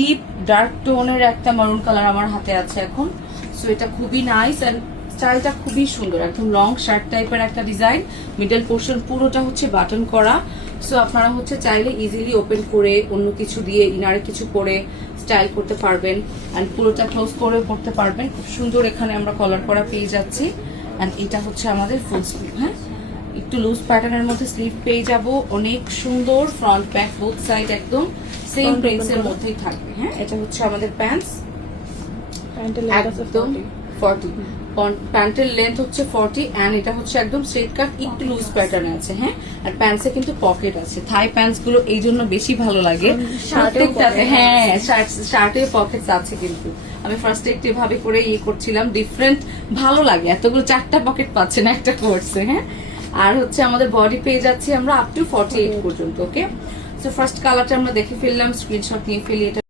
Deep dark টোনের একটা মারুন কালার আমার হাতে আছে এখন। সো এটা খুবই নাইস এন্ড স্টাইলটা খুবই সুন্দর, একদম লং শার্ট টাইপের একটা ডিজাইন। মিডল পোর্শন পুরোটা হচ্ছে বাটন করা। সো আপনারা হচ্ছে চাইলে ইজিলি ওপেন করে অন্য কিছু দিয়ে ইনারে কিছু পরে স্টাইল করতে পারবেন অ্যান্ড পুরোটা ক্লোজ করে পড়তে পারবেন। খুব সুন্দর এখানে আমরা কলার করা পেয়ে যাচ্ছি অ্যান্ড এটা হচ্ছে আমাদের ফুল স্লিভ। হ্যাঁ, একটু লুজ প্যাটার্নের মধ্যে স্লিভ পেয়ে যাব, অনেক সুন্দর। ফ্রন্ট ব্যাক বোথ সাইড একদম সেম প্রিন্টসের মধ্যেই থাকবে। হ্যাঁ, এটা হচ্ছে আমাদের প্যান্টস, একদম 40। প্যান্টের লেন্থ হচ্ছে 40 এন্ড এটা হচ্ছে একদম স্ট্রেট কাট, একটু লুজ প্যাটার্নে আছে। হ্যাঁ, আর প্যান্টসে কিন্তু পকেট আছে। থাই প্যান্টস গুলো এই জন্য বেশি ভালো লাগে প্রত্যেকটাতে। হ্যাঁ, শার্টে পকেটস আছে, কিন্তু আমি ফার্স্টে একটু এভাবে করে করছিলাম, ডিফারেন্ট ভালো লাগে। এতগুলো 4টা পকেট পাচ্ছেন একটা কোর্সে। হ্যাঁ, আর হচ্ছে আমাদের বডি পেয়ে যাচ্ছি আমরা আপ টু 48 পর্যন্ত। ওকে, সো ফার্স্ট কালারটা আমরা দেখে ফেললাম, স্ক্রিনশট নিয়ে ফেলি। এটা